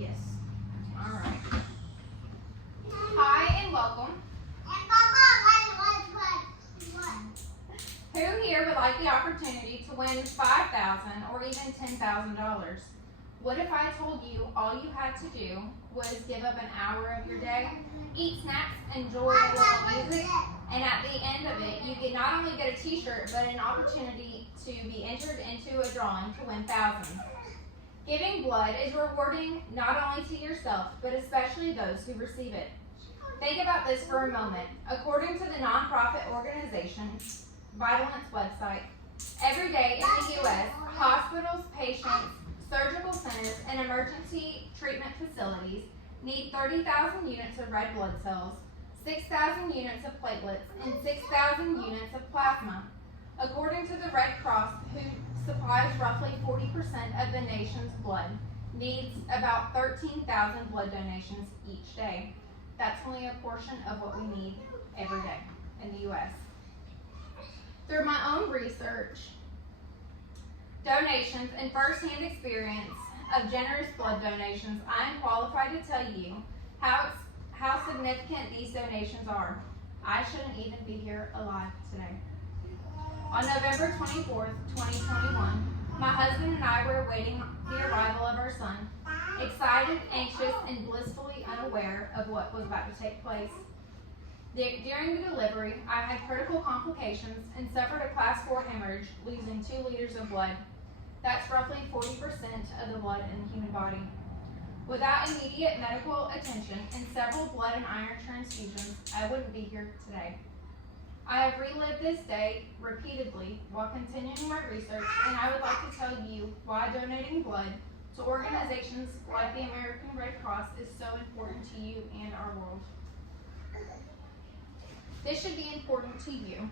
Yes. All right. Hi and welcome. Who here would like the opportunity to win $5,000 or even $10,000? What if I told you all you had to do was give up an hour of your day, eat snacks, enjoy a little music, and at the end of it, you could not only get a t-shirt, but an opportunity to be entered into a drawing to win thousands. Giving blood is rewarding not only to yourself, but especially those who receive it. Think about this for a moment. According to the nonprofit organization Vitalence website, every day in the U.S., hospitals, patients, surgical centers, and emergency treatment facilities need 30,000 units of red blood cells, 6,000 units of platelets, and 6,000 units of plasma. According to the Red Cross, who supplies roughly 40% of the nation's blood, needs about 13,000 blood donations each day. That's only a portion of what we need every day in the U.S. Through my own research, donations, and firsthand experience of generous blood donations, I am qualified to tell you how significant these donations are. I shouldn't even be here alive today. On November 24th, 2021, my husband and I were awaiting the arrival of our son, excited, anxious, and blissfully unaware of what was about to take place. During the delivery, I had critical complications and suffered a class 4 hemorrhage, losing 2 liters of blood. That's roughly 40% of the blood in the human body. Without immediate medical attention and several blood and iron transfusions, I wouldn't be here today. I have relived this day repeatedly while continuing my research, and I would like to tell you why donating blood to organizations like the American Red Cross is so important to you and our world. This should be important to you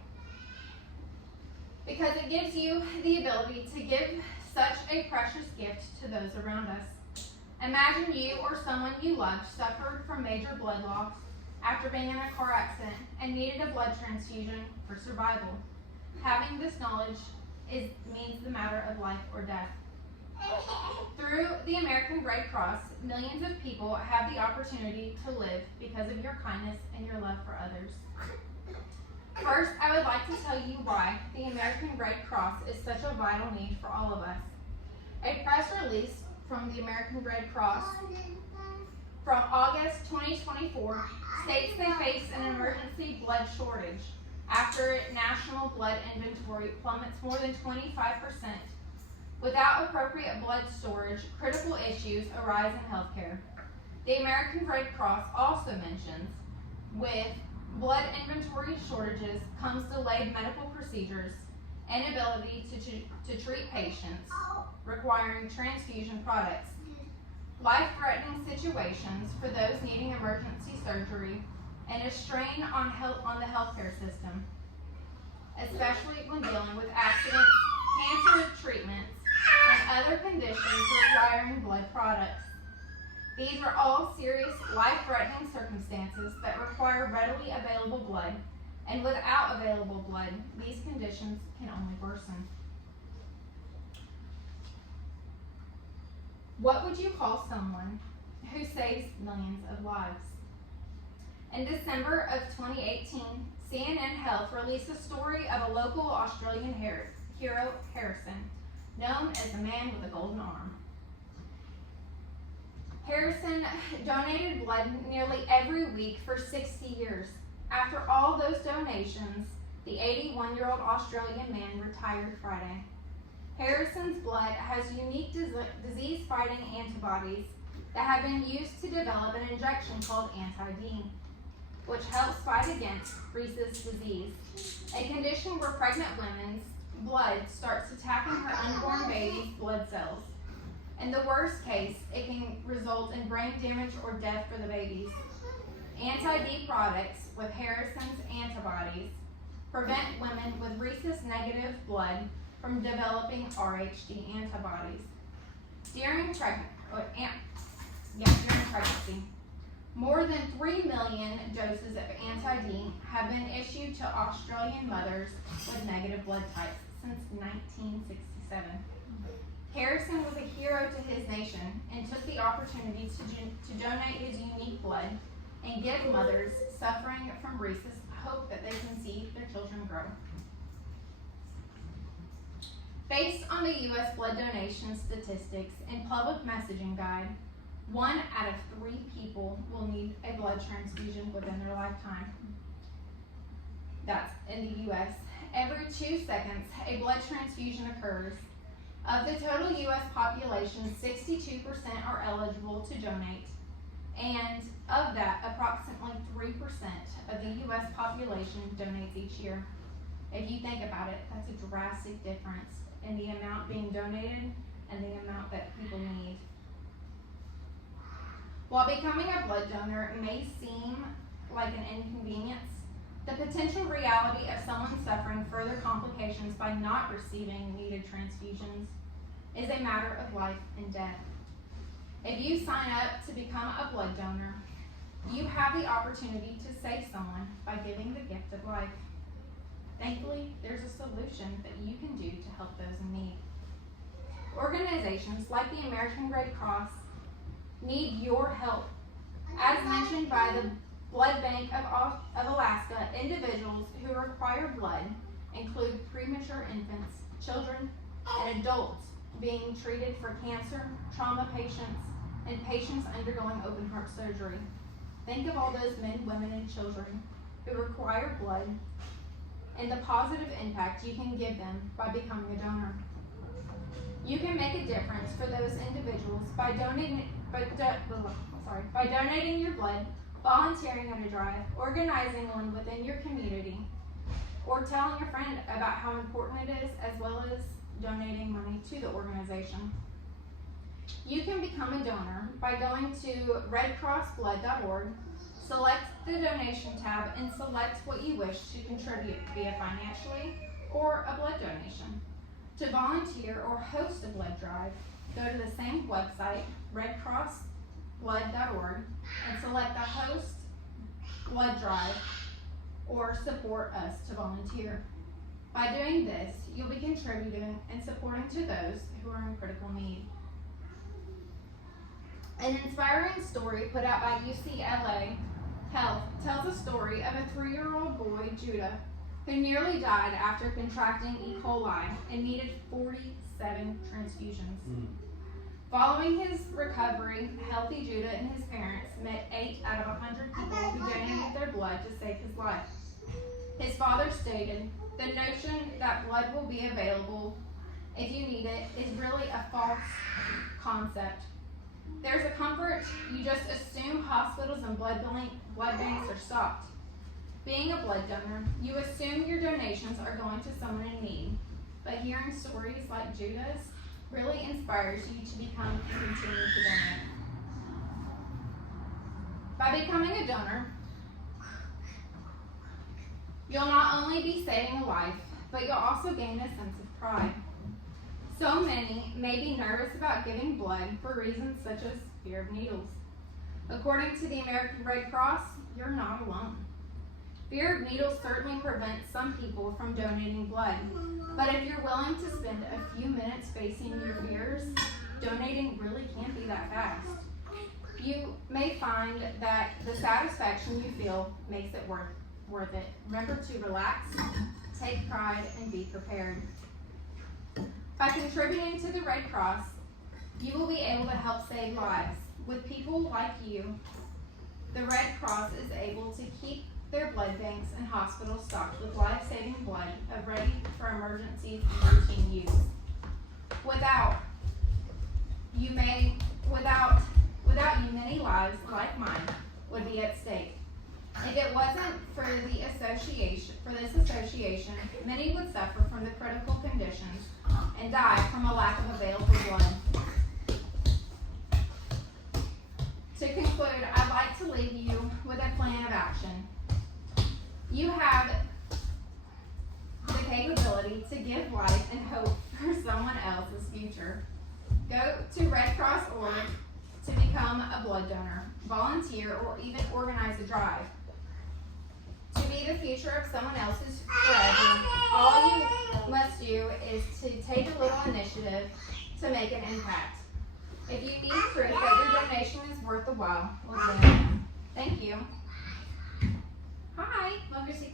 because it gives you the ability to give such a precious gift to those around us. Imagine you or someone you loved suffered from major blood loss after being in a car accident and needed a blood transfusion for survival. Having this knowledge means the matter of life or death. Through the American Red Cross, millions of people have the opportunity to live because of your kindness and your love for others. First, I would like to tell you why the American Red Cross is such a vital need for all of us. A press release from the American Red Cross from August 2024 states they face an emergency blood shortage after national blood inventory plummets more than 25%. Without appropriate blood storage, critical issues arise in healthcare. The American Red Cross also mentions, with blood inventory shortages comes delayed medical procedures, inability to treat patients requiring transfusion products, life-threatening situations for those needing emergency surgery, and a strain on the healthcare system, especially when dealing with accidents, cancer treatments, and other conditions requiring blood products. These are all serious life-threatening circumstances that require readily available blood, and without available blood, these conditions can only worsen. What would you call someone who saves millions of lives? In December of 2018, CNN Health released a story of a local Australian hero, Harrison, known as the man with the golden arm. Harrison donated blood nearly every week for 60 years. After all those donations, the 81-year-old Australian man retired Friday. Harrison's blood has unique disease-fighting antibodies that have been used to develop an injection called anti-D, which helps fight against Rhesus disease, a condition where pregnant women's blood starts attacking her unborn baby's blood cells. In the worst case, it can result in brain damage or death for the babies. Anti-D products with Harrison's antibodies prevent women with rhesus-negative blood from developing RHD antibodies. During pregnancy, more than 3 million doses of anti-D have been issued to Australian mothers with negative blood types since 1967. Harrison was a hero to his nation and took the the opportunity to donate his unique blood and give mothers suffering from rhesus hope that they can see their children grow. Based on the U.S. blood donation statistics and public messaging guide, 1 out of 3 people will need a blood transfusion within their lifetime. That's in the U.S. Every 2 seconds, a blood transfusion occurs. Of the total U.S. population, 62% are eligible to donate, and of that, approximately 3% of the U.S. population donates each year. If you think about it, that's a drastic difference in the amount being donated and the amount that people need. While becoming a blood donor may seem like an inconvenience, the potential reality of someone suffering further complications by not receiving needed transfusions is a matter of life and death. If you sign up to become a blood donor, you have the opportunity to save someone by giving the gift of life. Thankfully, there's a solution that you can do to help those in need. Organizations like the American Red Cross need your help. As mentioned by the Blood Bank of Alaska, individuals who require blood include premature infants, children, and adults being treated for cancer, trauma patients, and patients undergoing open heart surgery. Think of all those men, women, and children who require blood and the positive impact you can give them by becoming a donor. You can make a difference for those individuals by donating your blood, volunteering at a drive, organizing one within your community, or telling a friend about how important it is, as well as donating money to the organization. You can become a donor by going to redcrossblood.org, select the donation tab, and select what you wish to contribute via financially or a blood donation. To volunteer or host a blood drive, go to the same website, redcrossblood.org, and select the host blood drive or support us to volunteer. By doing this, you'll be contributing and supporting to those who are in critical need. An inspiring story put out by UCLA Health tells a story of a 3-year-old boy, Judah, who nearly died after contracting E. coli and needed 47 transfusions. Following his recovery, healthy Judah and his parents met 8 out of 100 people who donated their blood to save his life. His father stated, "The notion that blood will be available if you need it is really a false concept. There's a comfort you just assume hospitals and blood banks are stocked. Being a blood donor, you assume your donations are going to someone in need, but hearing stories like Judah's really inspires you to become and continue to donate." By becoming a donor, you'll not only be saving a life, but you'll also gain a sense of pride. So many may be nervous about giving blood for reasons such as fear of needles. According to the American Red Cross, you're not alone. Fear of needles certainly prevents some people from donating blood, but if you're willing to spend a few minutes facing your fears, donating really can't be that fast. You may find that the satisfaction you feel makes it worth it. Remember to relax, take pride, and be prepared. By contributing to the Red Cross, you will be able to help save lives. With people like you, the Red Cross is able to keep their blood banks and hospitals stocked with life-saving blood ready for emergencies and routine use. Without you, many lives like mine would be at stake. If it wasn't for this association, many would suffer from the critical conditions and die from a lack of available blood. To conclude, I'd like to leave you with a plan of action. You have the capability to give life and hope for someone else's future. Go to redcross.org to become a blood donor, volunteer, or even organize a drive. To be the future of someone else's forever, all you must do is to take a little initiative to make an impact. If you need proof that you're the while. Thank you. Hi. Want to see